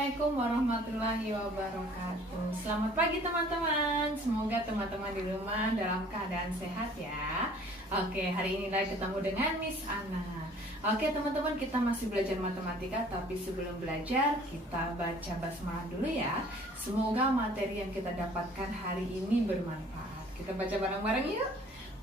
Assalamualaikum warahmatullahi wabarakatuh. Selamat pagi teman-teman. Semoga teman-teman di rumah dalam keadaan sehat ya. Oke, hari ini lagi ketemu dengan Miss Ana. Oke teman-teman, kita masih belajar matematika. Tapi sebelum belajar, kita baca basmalah dulu ya. Semoga materi yang kita dapatkan hari ini bermanfaat. Kita baca bareng-bareng yuk.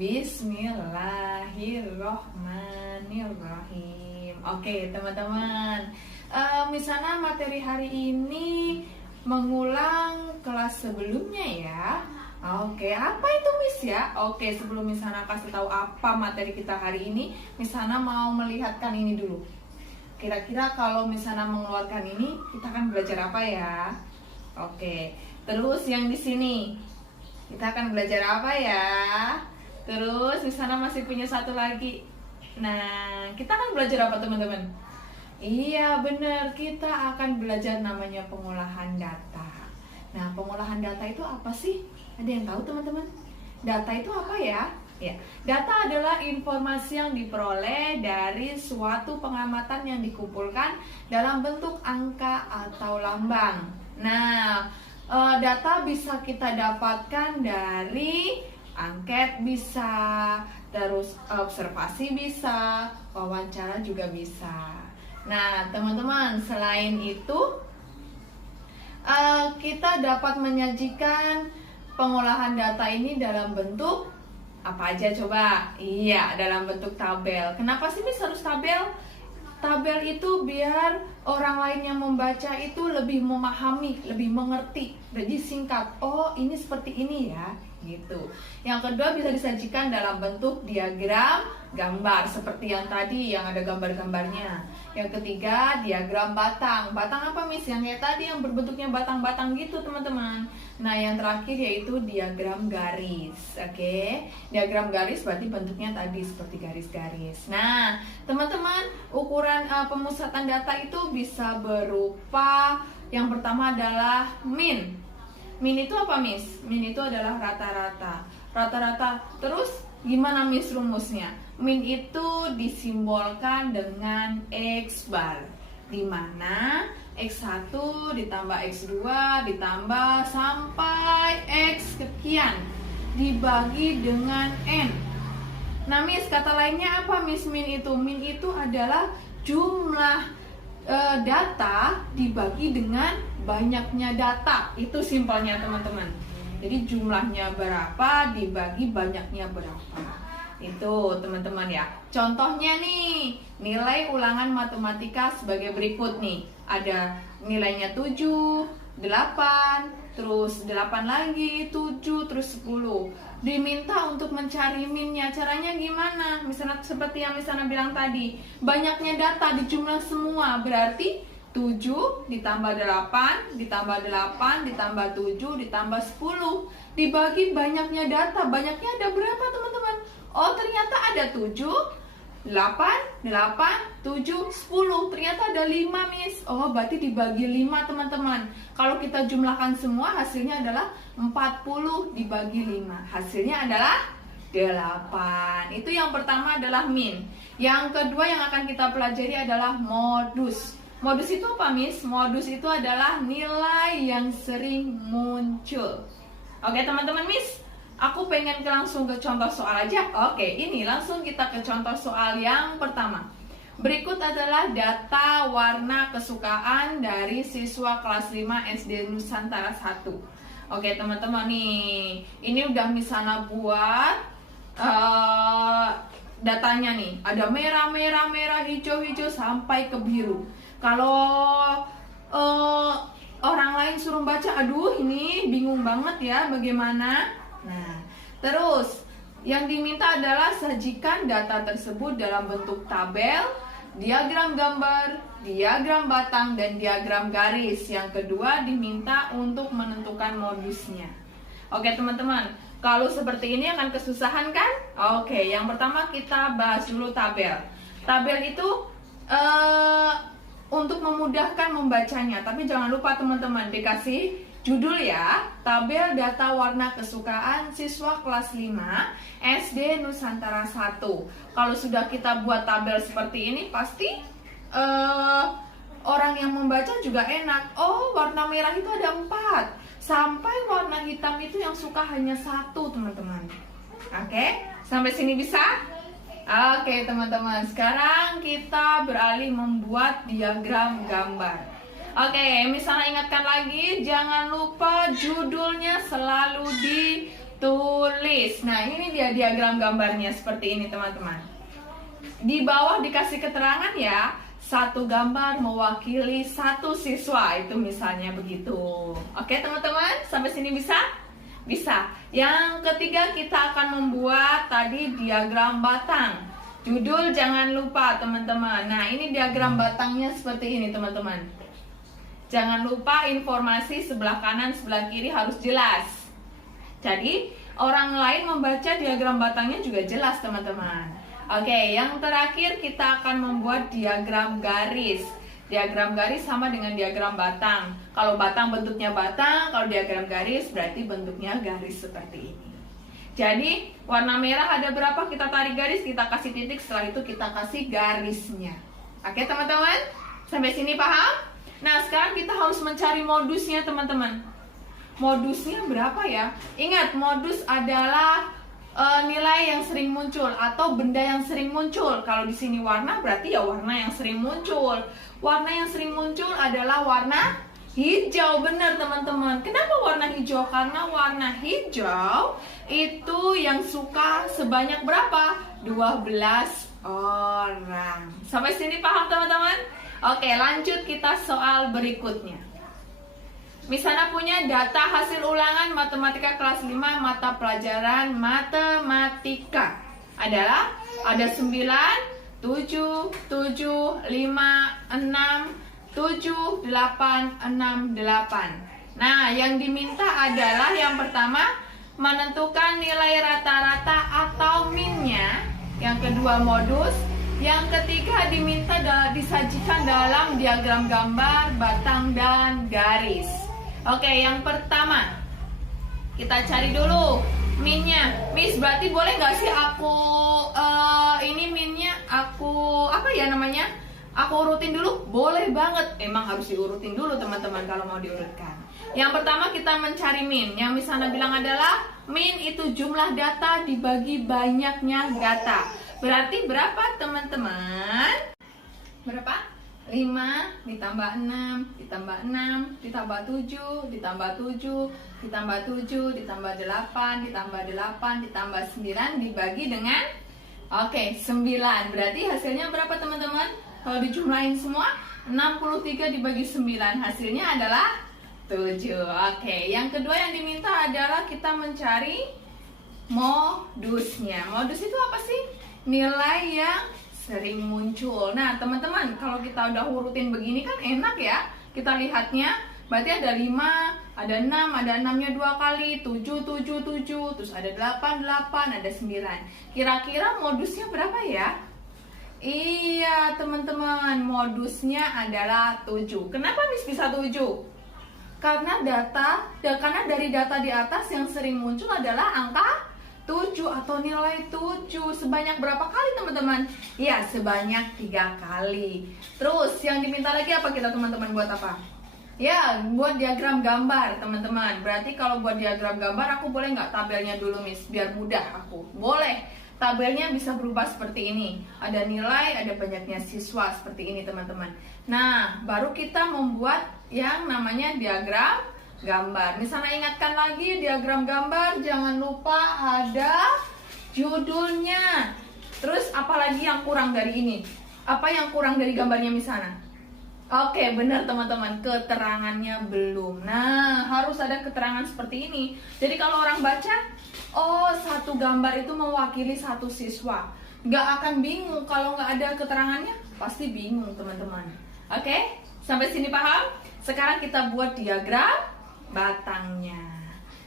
Bismillahirrohmanirrohim. Oke teman-teman, misalnya materi hari ini mengulang kelas sebelumnya ya. Oke, apa itu Miss ya? Oke, sebelum misalnya kasih tahu apa materi kita hari ini, misalnya mau melihatkan ini dulu. Kira-kira kalau misalnya mengeluarkan ini, kita akan belajar apa ya? Oke, terus yang di sini kita akan belajar apa ya? Terus misalnya masih punya satu lagi. Nah, kita akan belajar apa teman-teman? Iya benar, kita akan belajar namanya pengolahan data. Nah, pengolahan data itu apa sih? Ada yang tahu teman-teman? Data itu apa ya? Ya, data adalah informasi yang diperoleh dari suatu pengamatan yang dikumpulkan dalam bentuk angka atau lambang. Nah, data bisa kita dapatkan dari angket bisa, terus observasi bisa, wawancara juga bisa. Nah, teman-teman, selain itu kita dapat menyajikan pengolahan data ini dalam bentuk apa aja coba? Iya, dalam bentuk tabel. Kenapa sih Miss harus tabel? Tabel itu biar orang lain yang membaca itu lebih memahami, lebih mengerti. Jadi singkat, oh ini seperti ini ya, gitu. Yang kedua bisa disajikan dalam bentuk diagram gambar seperti yang tadi yang ada gambar-gambarnya. Yang ketiga diagram batang. Batang apa Miss? Yang kayak tadi yang berbentuknya batang-batang gitu teman-teman. Nah yang terakhir yaitu diagram garis. Oke, diagram garis berarti bentuknya tadi seperti garis-garis. Nah teman-teman, ukuran pemusatan data itu bisa berupa yang pertama adalah min. Min itu apa Miss? Min itu adalah rata-rata. Rata-rata. Terus gimana Miss rumusnya? Min itu disimbolkan dengan X bar, di mana X1 ditambah X2 ditambah sampai X sekian dibagi dengan N. Nah Miss, kata lainnya apa Miss min itu? Min itu adalah jumlah data dibagi dengan banyaknya data. Itu simpelnya teman-teman. Jadi jumlahnya berapa dibagi banyaknya berapa. Itu teman-teman ya. Contohnya nih, nilai ulangan matematika sebagai berikut nih. Ada nilainya 7, 8, terus 8 lagi, 7, terus 10. Diminta untuk mencari minnya. Caranya gimana? Misalnya seperti yang misalnya bilang tadi, banyaknya data dijumlah semua. Berarti 7 ditambah 8 ditambah 8 ditambah 7 ditambah 10 dibagi banyaknya data. Banyaknya ada berapa teman-teman? Oh ternyata ada 7, 8, 8, 7, 10. Ternyata ada 5 Miss. Oh berarti dibagi 5 teman-teman. Kalau kita jumlahkan semua hasilnya adalah 40 dibagi 5. Hasilnya adalah 8. Itu yang pertama adalah min. Yang kedua yang akan kita pelajari adalah modus. Modus itu apa Miss? Modus itu adalah nilai yang sering muncul. Oke teman-teman Miss, aku pengen langsung ke contoh soal aja. Oke, ini langsung kita ke contoh soal yang pertama. Berikut adalah data warna kesukaan dari siswa kelas 5 SD Nusantara 1. Oke teman-teman nih, ini udah misalnya buat datanya nih. Ada merah, merah, merah, hijau, hijau sampai ke biru. Kalau orang lain suruh baca, aduh ini bingung banget ya bagaimana. Nah, terus yang diminta adalah sajikan data tersebut dalam bentuk tabel, diagram gambar, diagram batang, dan diagram garis. Yang kedua diminta untuk menentukan modusnya. Oke teman-teman, kalau seperti ini akan kesusahan kan? Oke, yang pertama kita bahas dulu tabel. Tabel itu untuk memudahkan membacanya, tapi jangan lupa teman-teman dikasih judul ya, tabel data warna kesukaan siswa kelas 5 SD Nusantara 1. Kalau sudah kita buat tabel seperti ini pasti orang yang membaca juga enak. Oh, warna merah itu ada 4. Sampai warna hitam itu yang suka hanya 1, teman-teman. Oke, sampai sini bisa? Oke, teman-teman. Sekarang kita beralih membuat diagram gambar. Oke, misalnya ingatkan lagi, jangan lupa judulnya selalu ditulis. Nah, ini dia diagram gambarnya seperti ini, teman-teman. Di bawah dikasih keterangan ya, satu gambar mewakili satu siswa, itu misalnya begitu. Oke, teman-teman, sampai sini bisa? Bisa. Yang ketiga kita akan membuat tadi diagram batang. Judul jangan lupa, teman-teman. Nah, ini diagram batangnya seperti ini, teman-teman. Jangan lupa informasi sebelah kanan, sebelah kiri harus jelas. Jadi, orang lain membaca diagram batangnya juga jelas, teman-teman. Oke, yang terakhir kita akan membuat diagram garis. Diagram garis sama dengan diagram batang. Kalau batang bentuknya batang, kalau diagram garis berarti bentuknya garis seperti ini. Jadi, warna merah ada berapa? Kita tarik garis, kita kasih titik, setelah itu kita kasih garisnya. Oke, teman-teman? Sampai sini paham? Nah, sekarang kita harus mencari modusnya, teman-teman. Modusnya berapa ya? Ingat, modus adalah nilai yang sering muncul atau benda yang sering muncul. Kalau di sini warna berarti ya warna yang sering muncul. Warna yang sering muncul adalah warna hijau. Benar, teman-teman. Kenapa warna hijau? Karena warna hijau itu yang suka sebanyak berapa? 12 orang. Sampai sini paham, teman-teman? Oke, lanjut kita soal berikutnya. Misalnya punya data hasil ulangan matematika kelas 5 mata pelajaran matematika. Adalah ada 9, 7, 7, 5, 6, 7, 8, 6, 8. Nah, yang diminta adalah yang pertama menentukan nilai rata-rata atau min-nya. Yang kedua modus. Yang ketiga diminta disajikan dalam diagram gambar, batang, dan garis. Oke, yang pertama kita cari dulu min-nya. Miss, berarti boleh nggak sih aku ini min-nya aku apa ya namanya? Aku urutin dulu? Boleh banget. Emang harus diurutin dulu, teman-teman, kalau mau diurutkan. Yang pertama kita mencari min. Yang misalnya bilang adalah min itu jumlah data dibagi banyaknya data. Berarti berapa, teman-teman? Berapa? 5 ditambah 6 ditambah 6 ditambah 7 ditambah 7 ditambah 7 ditambah 8 ditambah 8 ditambah 9 dibagi dengan 9. Berarti hasilnya berapa, teman-teman? Kalau dijumlahin semua 63 dibagi 9 hasilnya adalah 7. Oke, yang kedua yang diminta adalah kita mencari modusnya. Modus itu apa sih? Nilai yang sering muncul. Nah, teman-teman, kalau kita udah urutin begini kan enak ya. Kita lihatnya, berarti ada 5, ada 6, ada 6-nya 2 kali, 7, 7, 7, terus ada 8, 8, ada 9. Kira-kira modusnya berapa ya? Iya, teman-teman, modusnya adalah 7. Kenapa Miss bisa 7? Karena dari data di atas yang sering muncul adalah angka 7 atau nilai 7. Sebanyak berapa kali, teman-teman? Ya, sebanyak 3 kali. Terus yang diminta lagi apa kita, teman-teman, buat apa? Ya, buat diagram gambar, teman-teman. Berarti kalau buat diagram gambar aku boleh nggak tabelnya dulu, Miss? Biar mudah aku. Boleh. Tabelnya bisa berubah seperti ini. Ada nilai, ada banyaknya siswa seperti ini, teman-teman. Nah, baru kita membuat yang namanya diagram gambar. Misalnya ingatkan lagi diagram gambar, jangan lupa ada judulnya. Terus apalagi yang kurang dari ini? Apa yang kurang dari gambarnya misalnya? Oke, benar, teman-teman, keterangannya belum. Nah, harus ada keterangan seperti ini. Jadi kalau orang baca, oh, satu gambar itu mewakili satu siswa. Nggak akan bingung kalau nggak ada keterangannya. Pasti bingung, teman-teman. Oke, sampai sini paham? Sekarang kita buat diagram batangnya.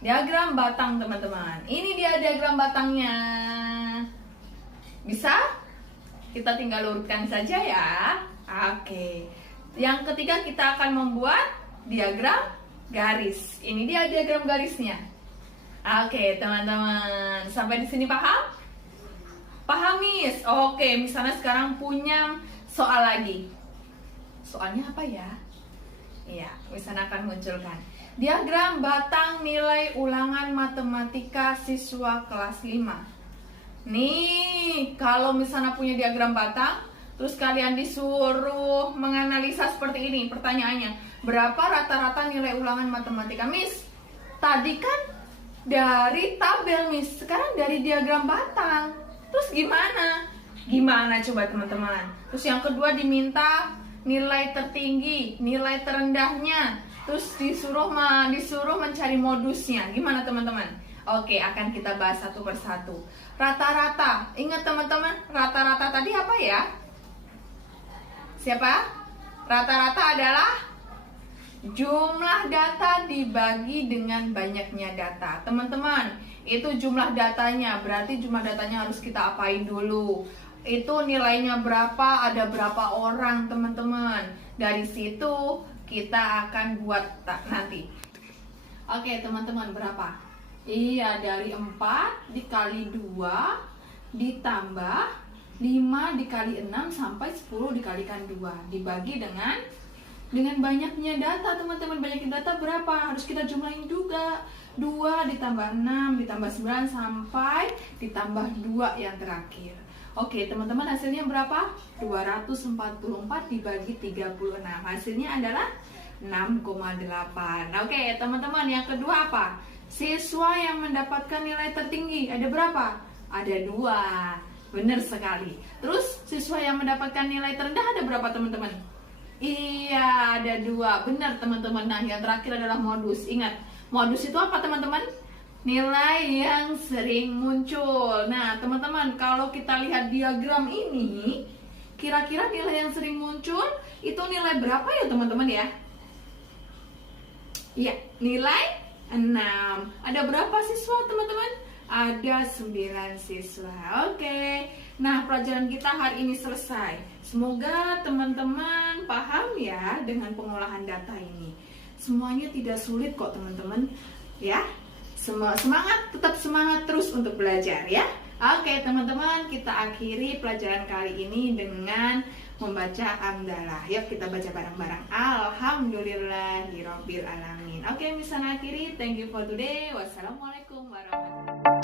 Diagram batang, teman-teman. Ini dia diagram batangnya. Bisa? Kita tinggal urutkan saja ya. Oke. Yang ketiga kita akan membuat diagram garis. Ini dia diagram garisnya. Oke, teman-teman. Sampai di sini paham? Paham, Miss? Oke, misalnya sekarang punya soal lagi. Soalnya apa ya? Iya, misalnya akan munculkan diagram batang nilai ulangan matematika siswa kelas 5. Nih, kalau misalnya punya diagram batang, terus kalian disuruh menganalisa seperti ini. Pertanyaannya, berapa rata-rata nilai ulangan matematika? Miss, tadi kan dari tabel, Miss. Sekarang dari diagram batang. Terus gimana? Gimana coba teman-teman? Terus yang kedua diminta nilai tertinggi, nilai terendahnya. Terus disuruh mencari modusnya. Gimana teman-teman? Oke, akan kita bahas satu persatu. Rata-rata. Ingat teman-teman, rata-rata tadi apa ya? Siapa? Rata-rata adalah jumlah data dibagi dengan banyaknya data. Teman-teman, itu jumlah datanya. Berarti jumlah datanya harus kita apain dulu. Itu nilainya berapa, ada berapa orang teman-teman. Dari situ kita akan buat nanti. Oke teman-teman, berapa? Iya, dari 4 dikali 2 ditambah 5 dikali 6 sampai 10 dikalikan 2 dibagi dengan banyaknya data teman-teman. Banyaknya data berapa? Harus kita jumlahin juga. 2 ditambah 6 ditambah 9 sampai ditambah 2 yang terakhir. Oke teman-teman, hasilnya berapa? 244 dibagi 36. Hasilnya adalah 6,8. Oke teman-teman, yang kedua apa? Siswa yang mendapatkan nilai tertinggi ada berapa? Ada 2. Benar sekali. Terus siswa yang mendapatkan nilai terendah ada berapa teman-teman? Iya, ada 2. Benar teman-teman. Nah, yang terakhir adalah modus. Ingat, modus itu apa teman-teman? Nilai yang sering muncul. Nah teman-teman, kalau kita lihat diagram ini, kira-kira nilai yang sering muncul itu nilai berapa ya teman-teman ya? Iya, nilai 6. Ada berapa siswa teman-teman? Ada 9 siswa. Oke. Nah, pelajaran kita hari ini selesai. Semoga teman-teman paham ya dengan pengolahan data ini. Semuanya tidak sulit kok teman-teman. Ya. Semangat, tetap semangat terus untuk belajar ya. Oke teman-teman, kita akhiri pelajaran kali ini dengan membaca hamdalah. Yuk kita baca bareng-bareng. Alhamdulillahirabbil alamin. Oke, misalnya akhiri. Thank you for today. Wassalamualaikum warahmatullahi wabarakatuh.